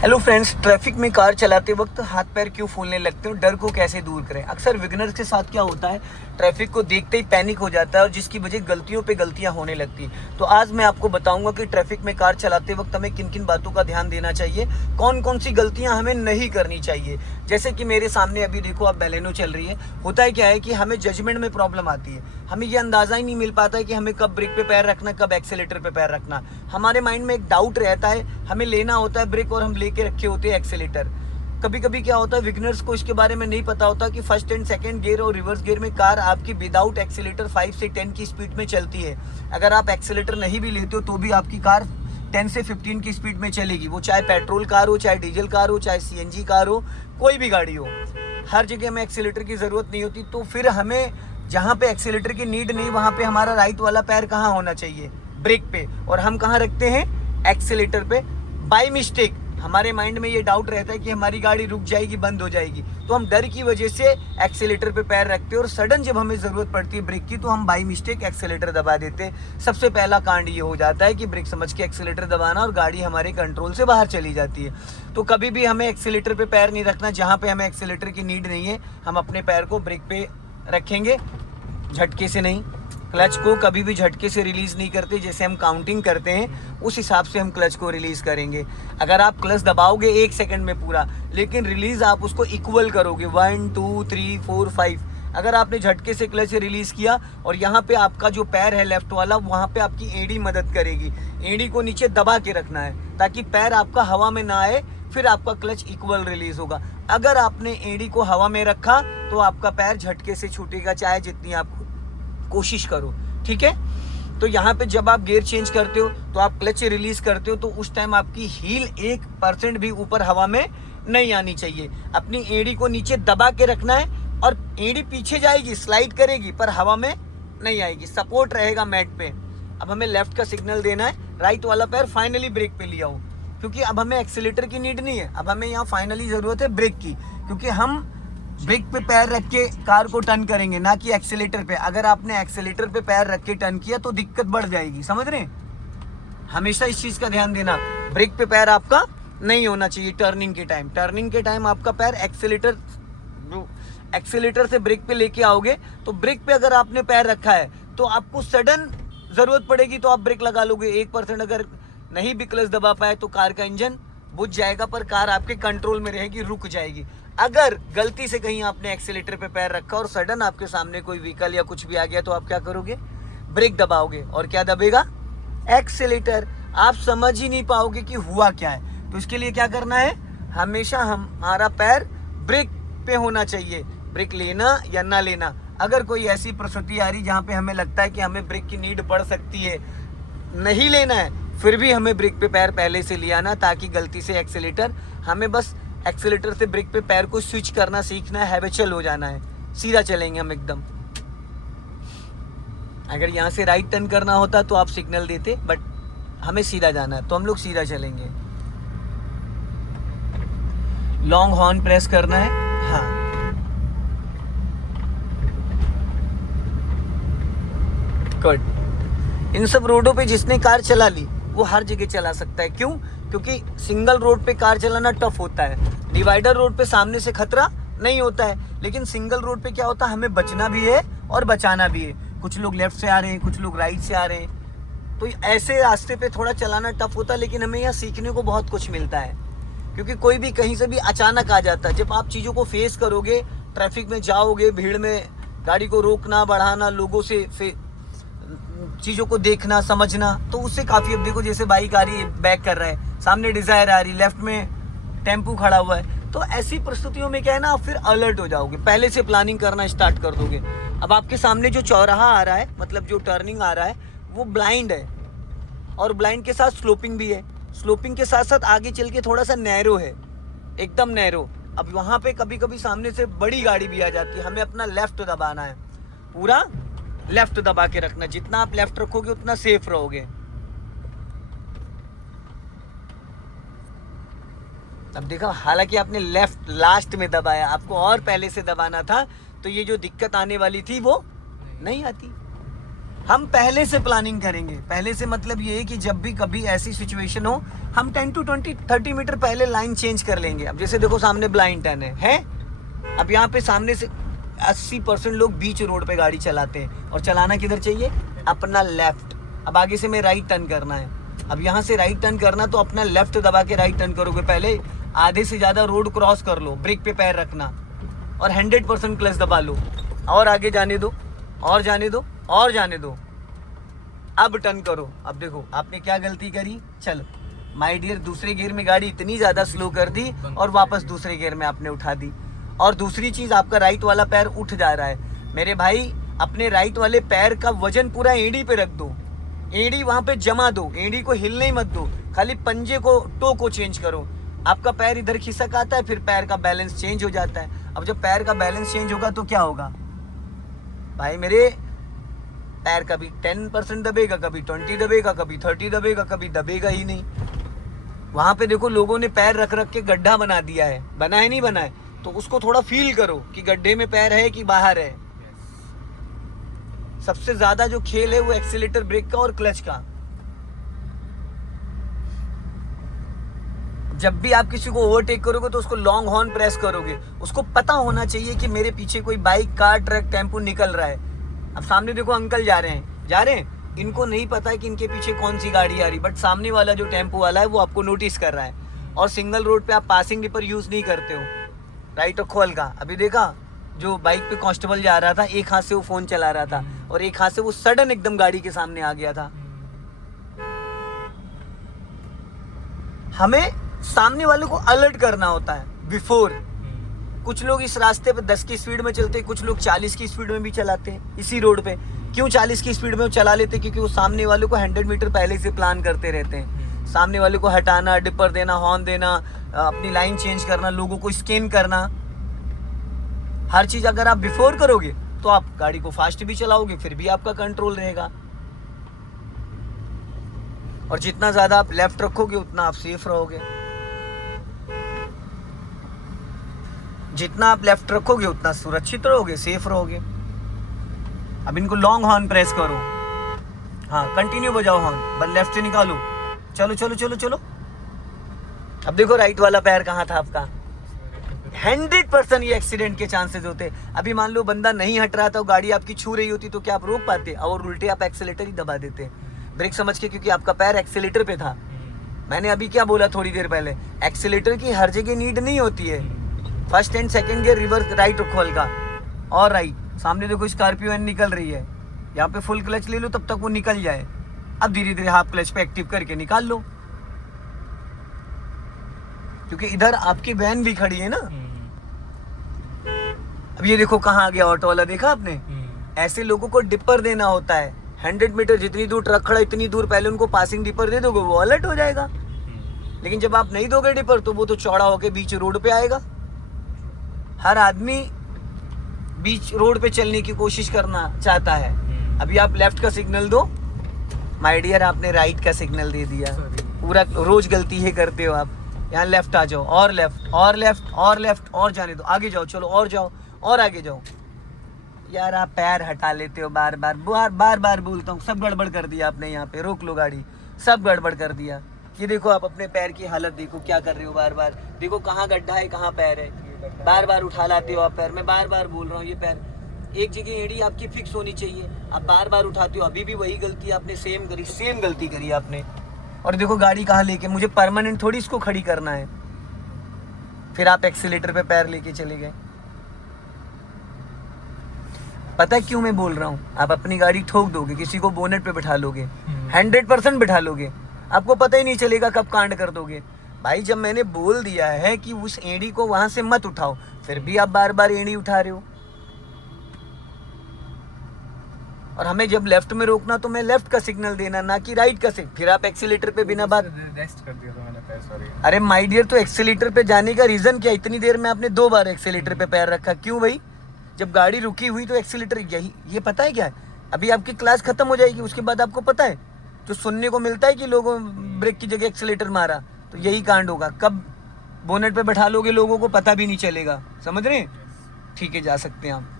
Hello friends, traffic में car चलाते वक्त हाथ पैर क्यों फूलने लगते हैं, डर को कैसे दूर करें। अक्सर बिगिनर्स के साथ क्या होता है, ट्रैफिक को देखते ही पैनिक हो जाता है और जिसकी वजह गलतियों पे गलतियां होने लगती। तो आज मैं आपको बताऊंगा कि ट्रैफिक में कार चलाते वक्त हमें किन किन बातों का ध्यान देना चाहिए, कौन कौन सी गलतियां हमें नहीं करनी चाहिए। जैसे कि मेरे सामने अभी देखो, आप बेलेनो चल रही है। होता है क्या है कि हमें जजमेंट में प्रॉब्लम आती है, हमें ये अंदाजा ही नहीं मिल पाता है कि हमें कब ब्रेक पे पैर रखना, कब एक्सेलेटर पे पैर रखना। हमारे माइंड में एक डाउट रहता है, हमें लेना होता है ब्रेक और हम लेके रखे होते हैं एक्सेलेटर। कभी कभी क्या होता है, बिगिनर्स को इसके बारे में नहीं पता होता कि फर्स्ट एंड सेकंड गियर और रिवर्स गियर में कार आपकी विदाउट एक्सेलेटर 5 से 10 की स्पीड में चलती है। अगर आप एक्सेलेटर नहीं भी लेते हो तो भी आपकी कार 10 से 15 की स्पीड में चलेगी। वो चाहे पेट्रोल कार हो, चाहे डीजल कार हो, चाहे सीएनजी कार हो, कोई भी गाड़ी हो, हर जगह में एक्सेलेटर की ज़रूरत नहीं होती। तो फिर हमें जहाँ पे एक्सेलेटर की नीड नहीं, वहाँ पे हमारा राइट वाला पैर कहाँ होना चाहिए, ब्रेक पे। और हम कहाँ रखते हैं, एक्सेलेटर पे। बाय मिस्टेक हमारे माइंड में ये डाउट रहता है कि हमारी गाड़ी रुक जाएगी, बंद हो जाएगी, तो हम डर की वजह से एक्सेलेटर पे पैर रखते हैं और सडन जब हमें ज़रूरत पड़ती है ब्रेक की तो हम बाय मिस्टेक एक्सेलेटर दबा देते हैं। सबसे पहला कांड ये हो जाता है कि ब्रेक समझ के एक्सेलेटर दबाना और गाड़ी हमारे कंट्रोल से बाहर चली जाती है। तो कभी भी हमें एक्सेलेटर पे पैर नहीं रखना जहाँ पे हमें एक्सेलेटर की नीड नहीं है। हम अपने पैर को ब्रेक पे रखेंगे, झटके से नहीं। क्लच को कभी भी झटके से रिलीज़ नहीं करते, जैसे हम काउंटिंग करते हैं उस हिसाब से हम क्लच को रिलीज़ करेंगे। अगर आप क्लच दबाओगे 1 सेकंड में पूरा, लेकिन रिलीज़ आप उसको इक्वल करोगे 1 2 3 4 5। अगर आपने झटके से क्लच रिलीज़ किया और यहाँ पे आपका जो पैर है लेफ्ट वाला, वहाँ पे आपकी एड़ी मदद करेगी। एड़ी को नीचे दबा के रखना है ताकि पैर आपका हवा में ना आए, फिर आपका क्लच इक्वल रिलीज होगा। अगर आपने एड़ी को हवा में रखा तो आपका पैर झटके से छूटेगा, चाहे जितनी आप कोशिश करो। ठीक है, तो यहाँ पे जब आप गियर चेंज करते हो तो आप क्लच रिलीज करते हो तो उस टाइम आपकी हील 1% भी ऊपर हवा में नहीं आनी चाहिए। अपनी एड़ी को नीचे दबा के रखना है और एड़ी पीछे जाएगी, स्लाइड करेगी, पर हवा में नहीं आएगी, सपोर्ट रहेगा मैट पे। अब हमें लेफ्ट का सिग्नल देना है, राइट वाला पैर फाइनली ब्रेक पे लिया हो, क्योंकि अब हमें एक्सेलेटर की नीड नहीं है। अब हमें यहाँ फाइनली ज़रूरत है ब्रेक की, क्योंकि हम ब्रेक पे पैर रख के कार को टर्न करेंगे, ना कि एक्सेलेटर पे। अगर आपने एक्सेलेटर पे पैर रख के टर्न किया तो दिक्कत बढ़ जाएगी, समझ रहे हैं। हमेशा इस चीज़ का ध्यान देना, ब्रेक पे पैर आपका नहीं होना चाहिए टर्निंग के टाइम। टर्निंग के टाइम आपका पैर एक्सेलेटर से ब्रेक पे लेके आओगे तो ब्रेक पे अगर आपने पैर रखा है तो आपको सडन ज़रूरत पड़ेगी तो आप ब्रेक लगा लोगे। 1% अगर नहीं भी क्लच दबा पाए तो कार का इंजन बुझ जाएगा, पर कार आपके कंट्रोल में रहेगी, रुक जाएगी। अगर गलती से कहीं आपने एक्सेलेटर पे पैर रखा और सडन आपके सामने कोई व्हीकल या कुछ भी आ गया तो आप क्या करोगे, ब्रेक दबाओगे। और क्या दबेगा, एक्सेलेटर। आप समझ ही नहीं पाओगे कि हुआ क्या है। तो इसके लिए क्या करना है, हमेशा हमारा पैर ब्रेक पे होना चाहिए, ब्रेक लेना या ना लेना। अगर कोई ऐसी परिस्थिति आ रही जहाँ पे हमें लगता है कि हमें ब्रेक की नीड पड़ सकती है, नहीं लेना है, फिर भी हमें ब्रेक पे पैर पहले से ले आना, ताकि गलती से एक्सेलेटर, हमें बस एक्सेलेटर से ब्रेक पे पैर को स्विच करना सीखना है, हैबिचुअल हो जाना है, सीधा चलेंगे हम एकदम। अगर यहाँ से राइट टर्न करना होता तो आप सिग्नल देते, बट हमें सीधा जाना है तो हम लोग सीधा चलेंगे। लॉन्ग हॉर्न प्रेस करना है, हाँ। गुड। इन सब रोडों पे जिसने कार चला ली वो हर जगह चला सकता है। क्यों? क्योंकि सिंगल रोड पे कार चलाना टफ होता है। डिवाइडर रोड पे सामने से खतरा नहीं होता है, लेकिन सिंगल रोड पे क्या होता है, हमें बचना भी है और बचाना भी है। कुछ लोग लेफ्ट से आ रहे हैं, कुछ लोग राइट से आ रहे हैं, तो ऐसे रास्ते पे थोड़ा चलाना टफ होता है। लेकिन हमें यहाँ सीखने को बहुत कुछ मिलता है, क्योंकि कोई भी कहीं से भी अचानक आ जाता है। जब आप चीज़ों को फेस करोगे, ट्रैफिक में जाओगे, भीड़ में गाड़ी को रोकना बढ़ाना, लोगों से चीज़ों को देखना समझना, तो उससे काफ़ी। अब देखो, जैसे बाइक आ रही है, बैक कर रहा है, सामने डिज़ायर आ रही, लेफ्ट में टेम्पू खड़ा हुआ है, तो ऐसी परिस्थितियों में क्या है ना, आप फिर अलर्ट हो जाओगे, पहले से प्लानिंग करना स्टार्ट कर दोगे। अब आपके सामने जो चौराहा आ रहा है, मतलब जो टर्निंग आ रहा है, वो ब्लाइंड है, और ब्लाइंड के साथ स्लोपिंग भी है। स्लोपिंग के साथ साथ आगे चल के थोड़ा सा नैरो है, एकदम नैरो। अब वहाँ पे कभी कभी सामने से बड़ी गाड़ी भी आ जाती है, हमें अपना लेफ्ट दबाना है, पूरा लेफ्ट दबा के रखना। जितना आप लेफ्ट रखोगे उतना सेफ रहोगे। अब देखो, हालांकि आपने लेफ्ट लास्ट में दबाया, आपको और पहले से दबाना था, तो ये जो दिक्कत आने वाली थी वो नहीं आती। हम पहले से प्लानिंग करेंगे। पहले से मतलब ये है कि जब भी कभी ऐसी सिचुएशन हो, हम 10 to 20-30 मीटर पहले लाइन चेंज कर लेंगे। अब जैसे देखो सामने ब्लाइंड टर्न है? अब यहाँ पे सामने से 80% लोग बीच रोड पे गाड़ी चलाते हैं, और चलाना किधर चाहिए? अपना लेफ्ट। अब आगे से मैं राइट टर्न करना है, अब यहाँ से राइट टर्न करना, तो अपना लेफ्ट दबा के राइट टर्न करोगे। पहले आधे से ज़्यादा रोड क्रॉस कर लो, ब्रेक पे पैर रखना और 100% क्लच दबा लो, और आगे जाने दो, और जाने दो, और जाने दो। अब टर्न करो। अब देखो आपने क्या गलती करी। चलो माय डियर, दूसरे गियर में गाड़ी इतनी ज़्यादा स्लो कर दी और वापस दूसरे गियर में आपने उठा दी। और दूसरी चीज़, आपका राइट वाला पैर उठ जा रहा है। मेरे भाई, अपने राइट वाले पैर का वजन पूरा एड़ी पे रख दो, एड़ी वहाँ पे जमा दो, एड़ी को हिलने ही मत दो, खाली पंजे को, टो को चेंज करो। आपका पैर इधर खिसक आता है, फिर पैर का बैलेंस चेंज हो जाता है। अब जब पैर का बैलेंस चेंज होगा तो क्या होगा भाई मेरे? पैर कभी 10% दबेगा, कभी 20 दबेगा, कभी 30 दबेगा, कभी दबेगा ही नहीं। वहां पे देखो लोगों ने पैर रख रख के गड्ढा बना दिया है, बना है नहीं बना है? तो उसको थोड़ा फील करो कि गड्ढे में पैर है कि बाहर है। सबसे ज्यादा जो खेल है वो एक्सीलेटर ब्रेक का और क्लच का। जब भी आप किसी को ओवरटेक करोगे तो उसको लॉन्ग हॉर्न प्रेस करोगे। उसको पता होना चाहिए कि मेरे पीछे कोई बाइक, कार, ट्रक, टेम्पो निकल रहा है। अब सामने देखो अंकल जा रहे हैं, इनको नहीं पता है कि इनके पीछे कौन सी गाड़ी आ रही, बट सामने वाला जो टेम्पो वाला है वो आपको नोटिस कर रहा है। और सिंगल रोड पे आप पासिंग डिपर यूज नहीं करते हो, राइट और खोल का। अभी देखा जो बाइक पे कांस्टेबल जा रहा था, एक हाथ से वो फोन चला रहा था और एक हाथ से वो सडन एकदम गाड़ी के सामने आ गया था। हमें सामने वाले को अलर्ट करना होता है बिफोर। कुछ लोग इस रास्ते पे 10 की स्पीड में चलते हैं, कुछ लोग 40 की स्पीड में भी चलाते हैं इसी रोड पे। क्यों 40 की स्पीड में वो चला लेते हैं? क्योंकि वो सामने वाले को 100 मीटर पहले से प्लान करते रहते हैं। सामने वाले को हटाना, डिपर देना, हॉर्न देना, अपनी लाइन चेंज करना, लोगों को स्कैन करना, हर चीज अगर आप बिफोर करोगे तो आप गाड़ी को फास्ट भी चलाओगे, फिर भी आपका कंट्रोल रहेगा। और जितना ज्यादा आप लेफ्ट रखोगे उतना आप सेफ रहोगे। जितना आप लेफ्ट रखोगे उतना सुरक्षित रहोगे, सेफ रहोगे। अब इनको लॉन्ग हॉर्न प्रेस करो, हाँ कंटिन्यू बजाओ हॉर्न, बस लेफ्ट से निकालो, चलो चलो चलो चलो। अब देखो राइट वाला पैर कहाँ था आपका? 100% ये एक्सीडेंट के चांसेस होते। अभी मान लो बंदा नहीं हट रहा था, गाड़ी आपकी छू रही होती तो क्या आप रोक पाते? और उल्टे आप एक्सीलेटर ही दबा देते ब्रेक समझ के, क्योंकि आपका पैर एक्सीलेटर पे था। मैंने अभी क्या बोला थोड़ी देर पहले, एक्सीलेटर की हर जगह नीड नहीं होती है। First and second gear, reverse, right खोल का और राइट। सामने देखो स्कॉर्पियो एन निकल रही है, यहाँ पे फुल क्लच ले लो तब तक वो निकल जाए। अब धीरे धीरे हाफ क्लच पे एक्टिव करके निकाल लो, क्योंकि इधर आपकी वैन भी खड़ी है ना। अब ये देखो कहाँ आ गया ऑटो वाला, देखा आपने? ऐसे लोगों को डिपर देना होता है। 100 मीटर जितनी दूर ट्रक खड़ा इतनी दूर पहले उनको पासिंग डिपर दे दोगे, वो अलर्ट हो जाएगा। लेकिन जब आप नहीं दोगे डिपर तो वो तो चौड़ा होके बीच रोड पे आएगा। हर आदमी बीच रोड पे चलने की कोशिश करना चाहता है। अभी आप लेफ्ट का सिग्नल दो, माय डियर आपने राइट का सिग्नल दे दिया। पूरा रोज गलती है करते हो आप। यहाँ लेफ्ट आ जाओ, और लेफ्ट और लेफ्ट और लेफ्ट, और जाने दो, आगे जाओ, चलो और जाओ और आगे जाओ। यार आप पैर हटा लेते हो बार बार बार बार बोलता हूँ। सब गड़बड़ कर दिया आपने, यहाँ पे रोक लो गाड़ी, सब गड़बड़ कर दिया। ये देखो आप अपने पैर की हालत देखो, क्या कर रहे हो बार बार। देखो कहाँ गड्ढा है, कहाँ पैर है, बार बार उठा लाते हो आप पैर। मैं बार बार बोल रहा हूँ, ये पैर एक जगह एड़ी आपकी फिक्स होनी चाहिए, आप बार बार उठाते हो। अभी भी वही गलती आपने सेम करी, सेम गलती करी आपने। और देखो गाड़ी कहाँ लेके, मुझे परमानेंट थोड़ी इसको खड़ी करना है। फिर आप एक्सीलेटर पे पैर लेके चले गए। पता है क्यों मैं बोल रहा हूँ? आप अपनी गाड़ी ठोक दोगे, किसी को बोनेट पे बिठा लोगे, 100% बिठा लोगे, आपको पता ही नहीं चलेगा कब कांड कर दोगे। भाई जब मैंने बोल दिया है कि उस एड़ी को वहां से मत उठाओ, फिर भी आप बार बार एड़ी उठा रहे हो। और हमें जब लेफ्ट में रोकना तो मैं लेफ्ट का सिग्नल देना, ना कि राइट का सिग्नल। फिर आप एक्सीलेटर पे बिना बात रेस्ट कर दिया था मैंने पैर, सॉरी। अरे माय डियर, तो एक्सीलेटर पे जाने का रीजन क्या? इतनी देर में आपने 2 बार एक्सीलेटर पे पैर रखा, क्यों भाई? जब गाड़ी रुकी हुई तो एक्सीलेटर, यही ये पता है क्या है? अभी आपकी क्लास खत्म हो जाएगी, उसके बाद आपको पता है जो सुनने को मिलता है कि लोगों ब्रेक की जगह एक्सीलेटर मारा, तो यही कांड होगा। कब बोनेट पे बैठा लोगे लोगों को पता भी नहीं चलेगा, समझ रहे हैं? ठीक है, जा सकते हैं आप।